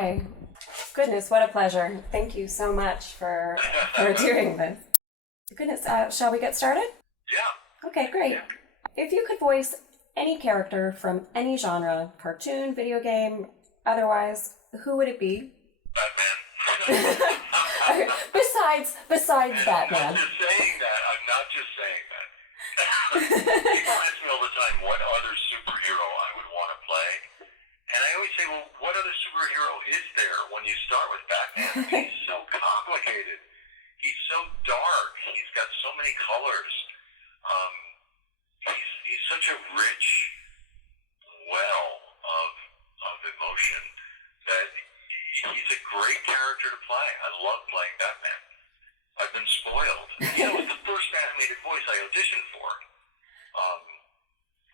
Hi. Goodness, what a pleasure. Thank you so much for doing this. Goodness, shall we get started? Yeah. Okay, great. Yeah. If you could voice any character from any genre, cartoon, video game, otherwise, who would it be? Batman. Besides Batman. I'm not just saying that. People ask me all the time what other superhero I would want to play. And I always say, well, what other superhero is there when you start with Batman? He's so complicated. He's so dark. He's got so many colors. He's such a rich well of emotion that he's a great character to play. I love playing Batman. I've been spoiled. You know, it was the first animated voice I auditioned for.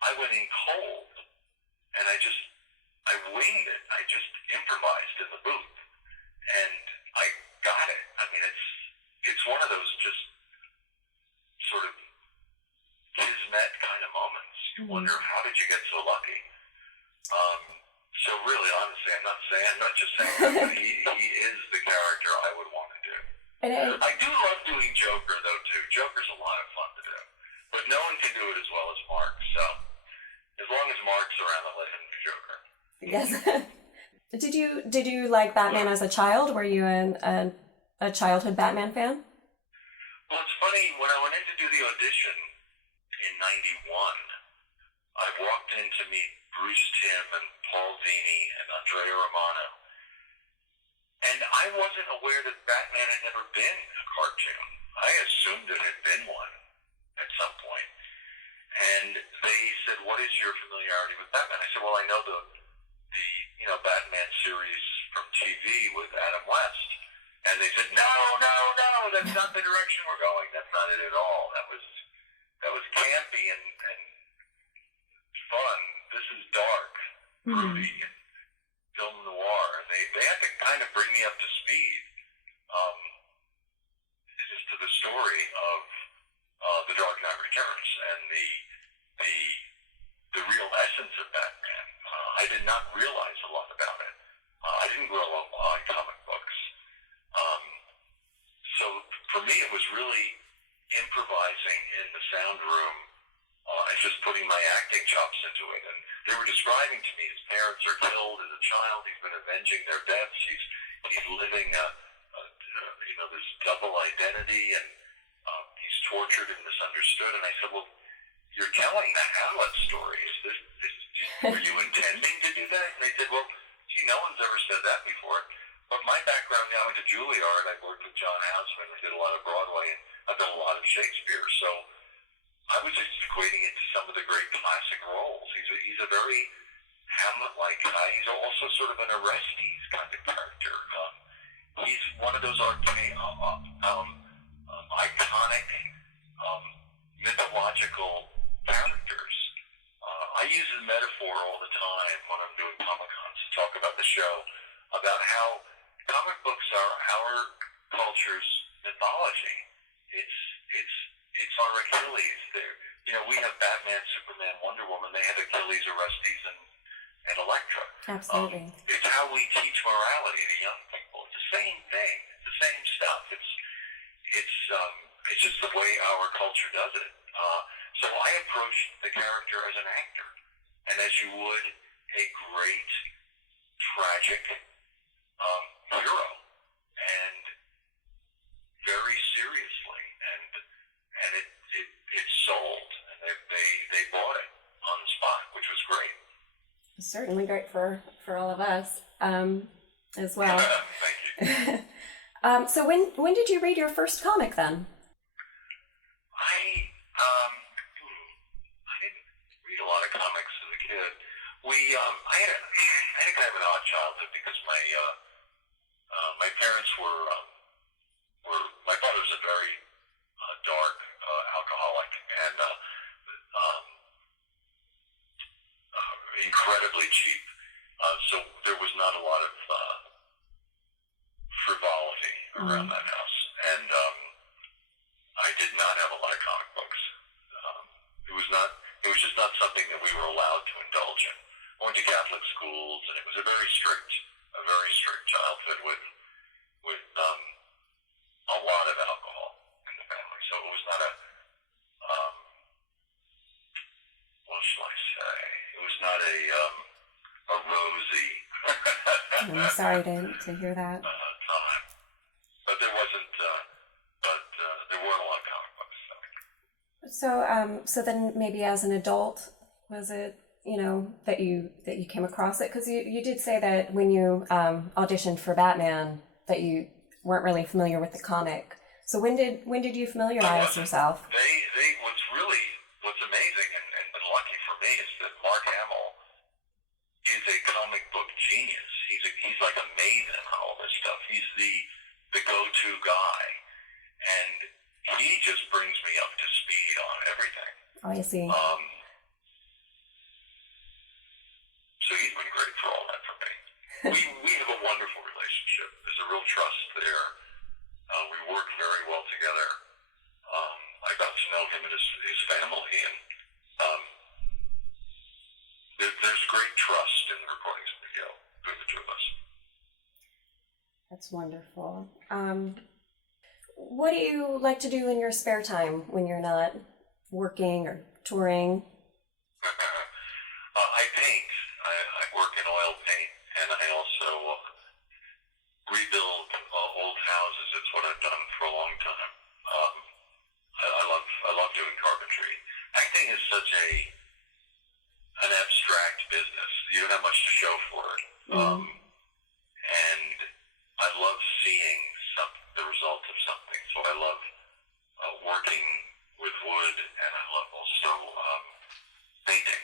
I went in cold, and I winged it. I just improvised in the booth, and I got it. I mean, it's one of those just sort of kismet kind of moments. You wonder, how did you get so lucky? So really, honestly, I'm not just saying that, but he is the character I would want to do. I do love doing Joker, though, too. Joker's a lot of fun to do. But no one can do it as well as Mark, so as long as Mark's around, I'll let him do Joker. Yes. Did you like Batman as a child? Were you a childhood Batman fan? Well, it's funny, when I went in to do the audition in 91, I walked in to meet Bruce Timm and Paul Dini and Andrea Romano, and I wasn't aware that Batman had never been a cartoon. I assumed it had been one at some point. And they said, what is your familiarity with Batman? I said, well, I know the Batman series from TV with Adam West. And they said, no, that's not the direction we're going. That's not it at all. That was campy and fun. This is dark, broody, and film noir. And they had to kind of bring me up to speed just to the story of The Dark Knight Returns and the real essence of Batman. I did not realize a lot about it. I didn't grow up on comic books. So for me, it was really improvising in the sound room and just putting my acting chops into it. And they were describing to me his parents are killed as a child. He's been avenging their deaths. He's living this double identity, and he's tortured and misunderstood. And I said, well, you're telling the Hamlet story. Were you intending to do that? And they said, well, gee, no one's ever said that before. But my background, I went to Juilliard. I worked with John Houseman. I did a lot of Broadway, and I've done a lot of Shakespeare. So I was just equating it to some of the great classic roles. He's a very Hamlet-like guy. He's also sort of an Orestes kind of character. He's one of those iconic, mythological characters. I use a metaphor all the time when I'm doing Comic-Cons to talk about the show, about how comic books are our culture's mythology. It's our Achilles. We have Batman, Superman, Wonder Woman. They have Achilles, Orestes, and Elektra. Absolutely. It's how we teach morality to young people. It's the same thing. It's the same stuff. It's just the way our culture does it. So I approach the character as an actor, and as you would a great tragic hero, and very seriously, and it sold, and they bought it on the spot, which was great. Certainly great for all of us as well. Thank you. So when did you read your first comic then? I didn't read a lot of comics as a kid. I had a kind of an odd childhood because my parents were my father's a very dark alcoholic and incredibly cheap. So there was not a lot of frivolity around that house, and I did not have a lot of comic books. It was just not something that we were allowed to indulge in. I went to Catholic schools, and it was a very strict very strict childhood with a lot of alcohol in the family. So it was not a what shall I say? It was not a rosy I'm sorry to hear that. time, but there wasn't. There weren't a lot of comic books. So then maybe as an adult, was it, that you came across it? Because you did say that when you auditioned for Batman that you weren't really familiar with the comic. So when did you familiarize yourself? What's amazing and lucky for me is that Mark Hamill is a comic book genius. He's like a maven on all this stuff. He's the go-to guy, and he just brings me up to speed on everything. Oh, I see. So he's been great for all that for me. We have a wonderful relationship. There's a real trust there. We work very well together. I got to know him and his family, and there's great trust in the recording studio between the two of us. That's wonderful. What do you like to do in your spare time when you're not working or touring? I paint. I work in oil paint, and I also rebuild old houses. It's what I've done for a long time. I love doing carpentry. Acting is such an abstract business. You don't have much to show for it. And I love seeing the result of something. So I love working with wood, and I love also painting.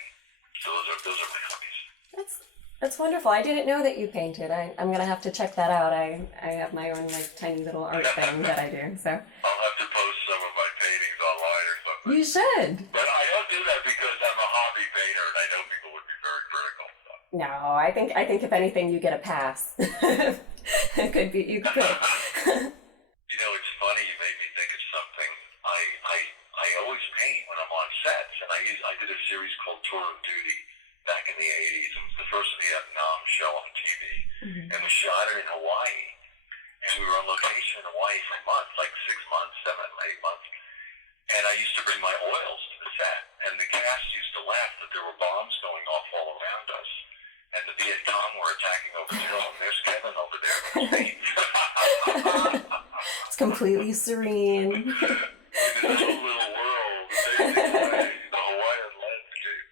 So those are my hobbies. That's wonderful. I didn't know that you painted. I'm gonna have to check that out. I have my own tiny little art thing that I do. So I'll have to post some of my paintings online or something. you should. But I don't do that because I'm a hobby painter, and I know people would be very critical. So. No, I think if anything, you get a pass. It could be you could. It's funny. You made me think of something. I always paint when I'm on sets, and I did a series called Tour of Duty back in the 80s. It was the first Vietnam show on TV, and we shot it in Hawaii. And we were on location in Hawaii for months, like 6 months, 7, 8 months. And I used to bring my oils to the set, and the cast used to laugh that there were bombs going off all around us, and the Viet Cong were attacking over the hill, and there's Kevin over there with his paint. It's completely serene. In this little world, the Hawaiian landscape.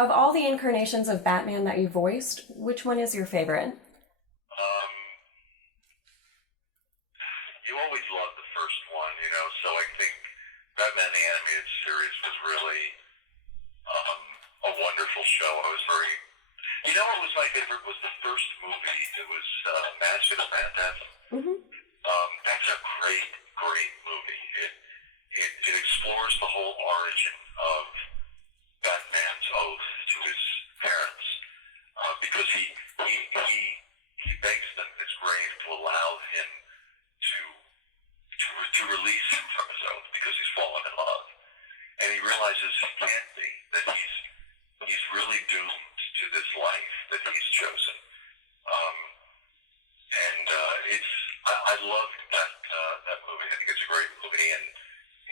Of all the incarnations of Batman that you voiced, which one is your favorite? You always love the first one, so I think Batman the Animated Series was really a wonderful show. I was very... what was my favorite was the first movie. It was Mask of the Phantasm. That's a great, great movie. It explores the whole origin of Batman's oath to his parents, because he begs them in his grave to allow him to release him from his oath because he's fallen in love, and he realizes he can't be, that he's really doomed to this life that he's chosen. I loved that movie. I think it's a great movie, and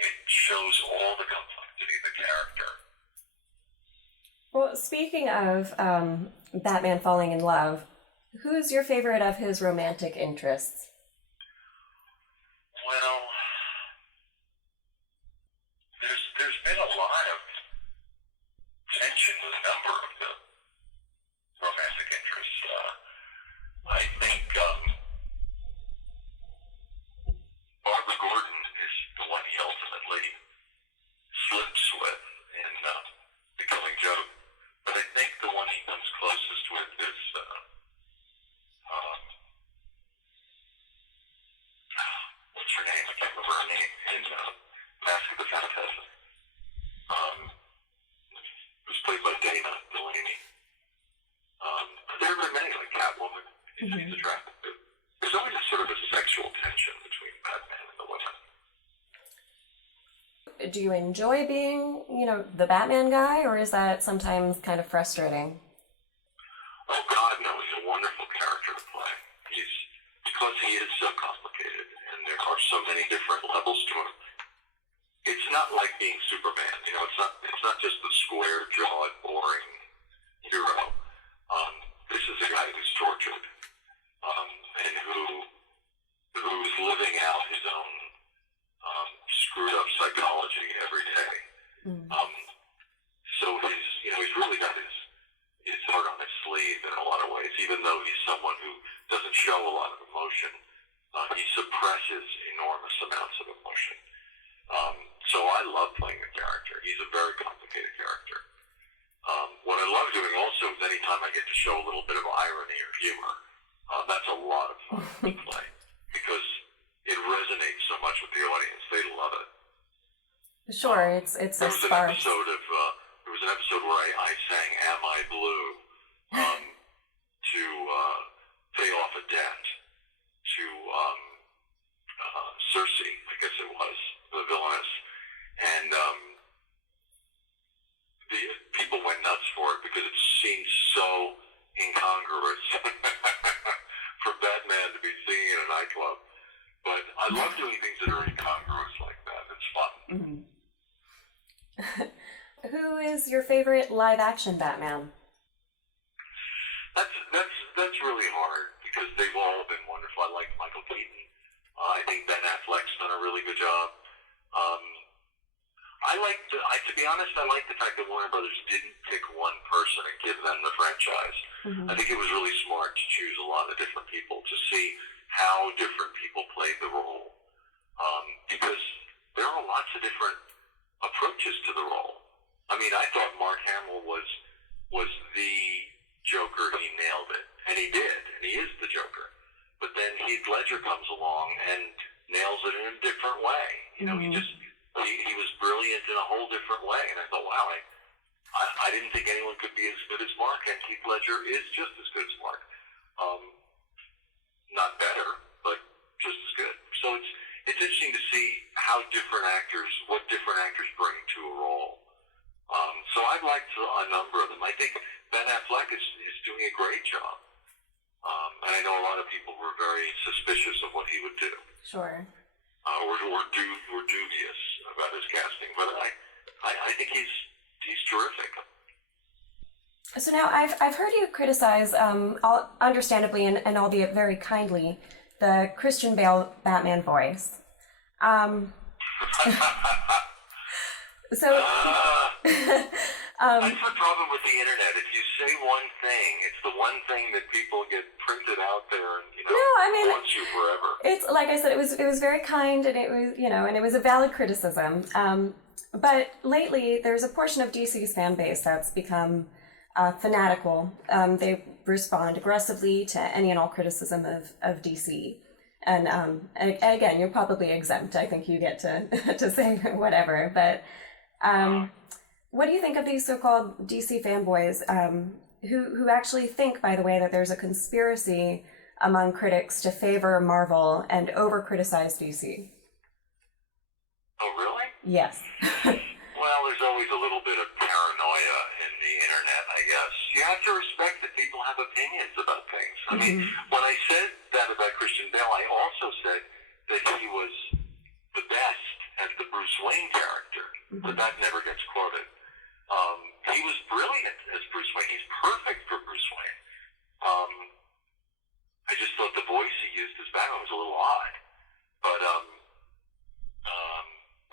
it shows all the complexity of the character. Well, speaking of Batman falling in love, who's your favorite of his romantic interests? Well, there's been a lot of tension with a number of the romantic interests. I think Barbara Gordon is the one he ultimately slips with in The Killing Joke. But I think the one he comes closest with is what's her name? I can't remember her name in Mask of the Phantasm. It was played by Dana Delaney. There are many, like Catwoman. She's attractive. There's always a sort of a sexual tension between Batman and the women. Do you enjoy being, the Batman guy, or is that sometimes kind of frustrating? Oh God, no! He's because he is so complicated, and there are so many different levels to him. It's not like being Superman. It's not just the square-jawed, boring hero. This is a guy who's tortured, and who's living out his own screwed up psychology every day. So he's really got his heart on his sleeve in a lot of ways, even though he's someone who doesn't show a lot of emotion. He suppresses enormous amounts of emotion. So I love playing the character. He's a very complicated character. What I love doing also is anytime I get to show a little bit of irony or humor, that's a lot of fun to play because it resonates so much with the audience. They love it. Sure, it's a there was spark. There was an episode where I sang "Am I Blue" to pay off a debt to Cersei, I guess it was, the villainess, and the people went nuts for it because it seemed so incongruous for Batman to be singing in a nightclub. But I love doing things that are incongruous like that. It's fun. Mm-hmm. Who is your favorite live-action Batman? That's really hard because they've all been wonderful. I like Michael Keaton. I think Ben Affleck's done a really good job. To be honest, I like the fact that Warner Brothers didn't pick one person and give them the franchise. Mm-hmm. I think it was really smart to choose a lot of different people to see how different people played the role. Because there are lots of different approaches to the role. I mean, I thought Mark Hamill was the Joker. He nailed it, and he did, and he is the Joker. But then Heath Ledger comes along and nails it in a different way. He was brilliant in a whole different way, and I thought, wow, I didn't think anyone could be as good as Mark, and Heath Ledger is just as good as Mark. Not better, but just as good. So it's interesting to see what different actors bring to a role. So I've liked a number of them. I think Ben Affleck is doing a great job. And I know a lot of people were very suspicious of what he would do. Sure. Or dubious about his casting, but I think he's terrific. So now I've heard you criticize, understandably and albeit very kindly, the Christian Bale Batman voice. That's the problem with the internet. If you say one thing, it's the one thing that people get printed out there and haunts you forever. It's like I said, it was very kind, and it was and it was a valid criticism. But lately, there's a portion of DC's fan base that's become fanatical. They respond aggressively to any and all criticism of DC. And again, you're probably exempt. I think you get to say whatever. But what do you think of these so-called DC fanboys who actually think, by the way, that there's a conspiracy among critics to favor Marvel and over-criticize DC? Oh, really? Yes. Well, there's always a little bit of paranoia in the internet, I guess. You have to respect that people have opinions about things. I mean, when I said that about Christian Bale, I also said that he was the best at the Bruce Wayne character, but that never gets quoted. He was brilliant as Bruce Wayne. He's perfect for Bruce Wayne. I just thought the voice he used as Batman was a little odd,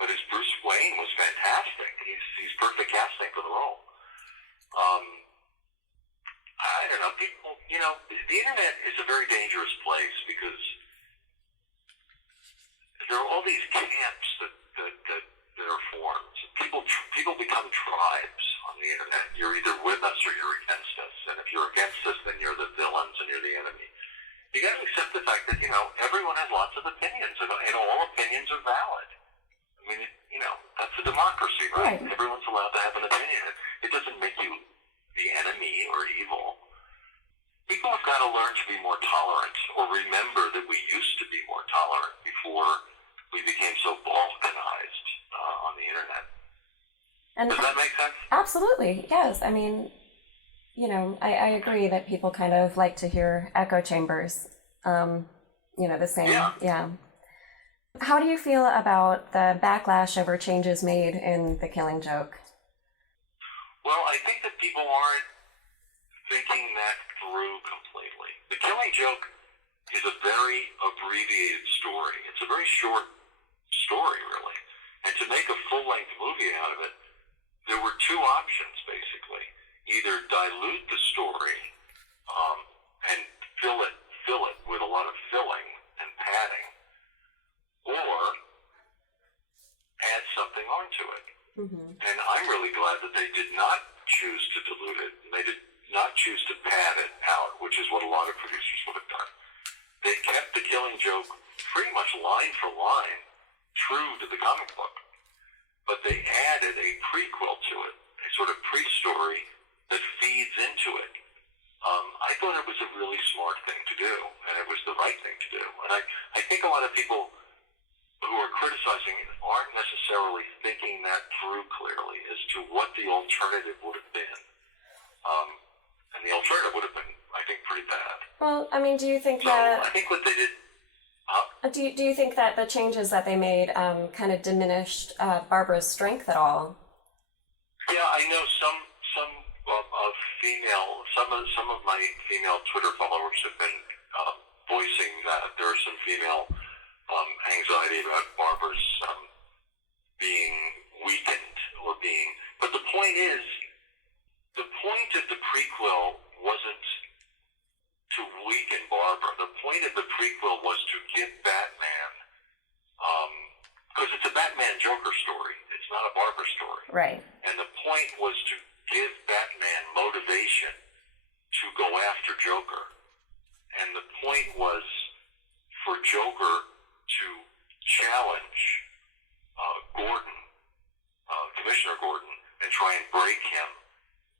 but his Bruce Wayne was fantastic. He's perfect casting for the role. I don't know. People, the internet is a very dangerous place because there are all these camps that are formed. People become tribes on the internet. You're either with us or you're against us. And if you're against us, then you're the villains and you're the enemy. You got to accept the fact that everyone has lots of opinions, and all opinions are valid. I mean, that's a democracy, right? Everyone's allowed to have an opinion. It doesn't make you the enemy or evil. People have got to learn to be more tolerant, or remember that we used to be more tolerant before we became so balkanized on the internet. And does that make sense? Absolutely, yes. I mean, I agree that people kind of like to hear echo chambers. The same. Yeah. Yeah. How do you feel about the backlash over changes made in The Killing Joke? Well, I think that people aren't thinking that through completely. The Killing Joke is a very abbreviated story. It's a very short story, really. And to make a full-length movie out of it, there were two options, basically. Either dilute the story and fill it with a lot of filling and padding, or add something onto it. Mm-hmm. And I'm really glad that they did not choose to dilute it. They did not choose to pad it out, which is what a lot of producers would have done. They kept The Killing Joke pretty much line for line true to the comic book, but they added a prequel to it, a sort of pre-story that feeds into it. I thought it was a really smart thing to do, and it was the right thing to do. And I think a lot of people who are criticizing it aren't necessarily thinking that through clearly as to what the alternative would have been. And the alternative would have been, I think, pretty bad. Well, I mean, do you think I think what they did... Do you think that the changes that they made kind of diminished Barbara's strength at all? Yeah, I know some of my female Twitter followers have been voicing that there is some female anxiety about Barbara's being weakened but the point is, the point of the prequel wasn't to weaken Barbara. The point of the prequel was to give Batman, because it's a Batman Joker story. It's not a Barbara story. Right. And the point was to give Batman motivation to go after Joker. And the point was for Joker to challenge Commissioner Gordon, and try and break him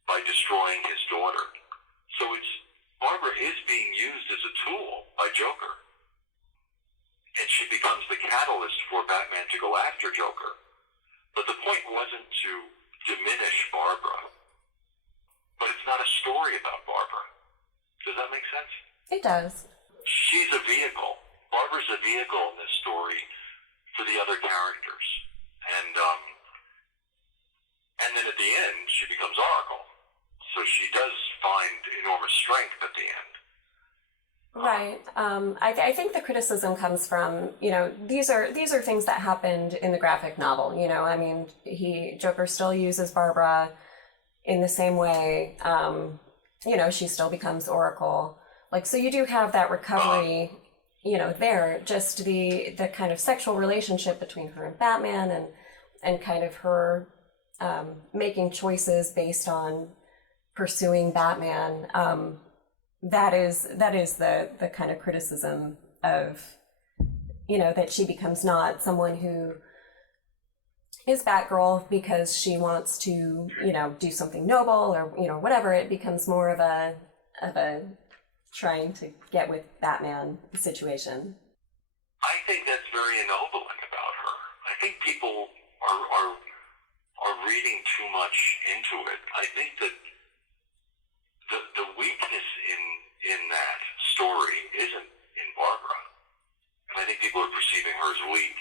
by destroying his daughter. So Barbara is being used as a tool by Joker. And she becomes the catalyst for Batman to go after Joker. But the point wasn't to diminish Barbara. But it's not a story about Barbara. Does that make sense? It does. She's a vehicle. Barbara's a vehicle in this story for the other characters. And then at the end, she becomes Oracle. So she does find enormous strength at the end. Right. I think the criticism comes from, these are things that happened in the graphic novel. I mean, Joker still uses Barbara in the same way. She still becomes Oracle. So you do have that recovery, there. Just the kind of sexual relationship between her and Batman, and kind of her making choices based on pursuing Batman. That is the kind of criticism of, that she becomes not someone who is Batgirl because she wants to, do something noble or, whatever. It becomes more of a trying to get with Batman situation. I think that's very ennobling about her. I think people are reading too much into it. I think that the weakness in that story isn't in Barbara. And I think people are perceiving her as weak.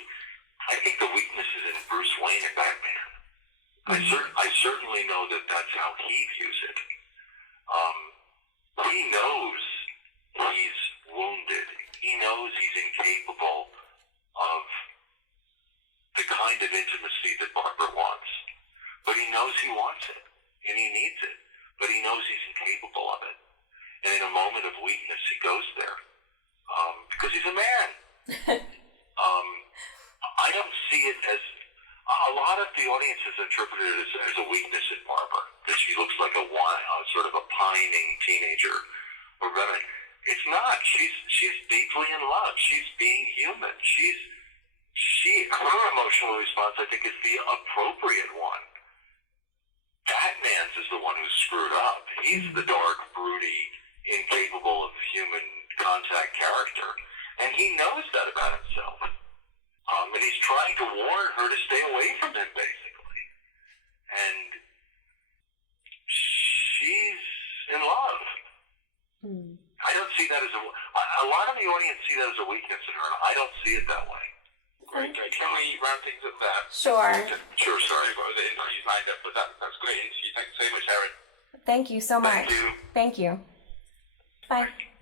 I think the weakness is in Bruce Wayne and Batman. Mm-hmm. I certainly know that that's how he views it. He knows he's wounded. He knows he's incapable of the kind of intimacy that Barbara wants. But he knows he wants it, and he needs it. But he knows he's incapable of it. And in a moment of weakness, he goes there. Because he's a man. I don't see it as... A lot of the audience has interpreted it as a weakness in Barbara. That she looks like a sort of a pining teenager. Or rather, it's not. She's deeply in love. She's being human. Her emotional response, I think, is the appropriate one. Batman's is the one who's screwed up. He's the dark, broody, incapable of human contact character. And he knows that about himself. And he's trying to warn her to stay away from him, basically. And she's in love. I don't see that as a lot of the audience see that as a weakness in her, and I don't see it that way. Great. Can we round things up there? Sure. Sure, sorry about the interviews lined up, but that's great interview. Thanks so much, Erin. Thank you so much. Thank you. Thank you. Bye.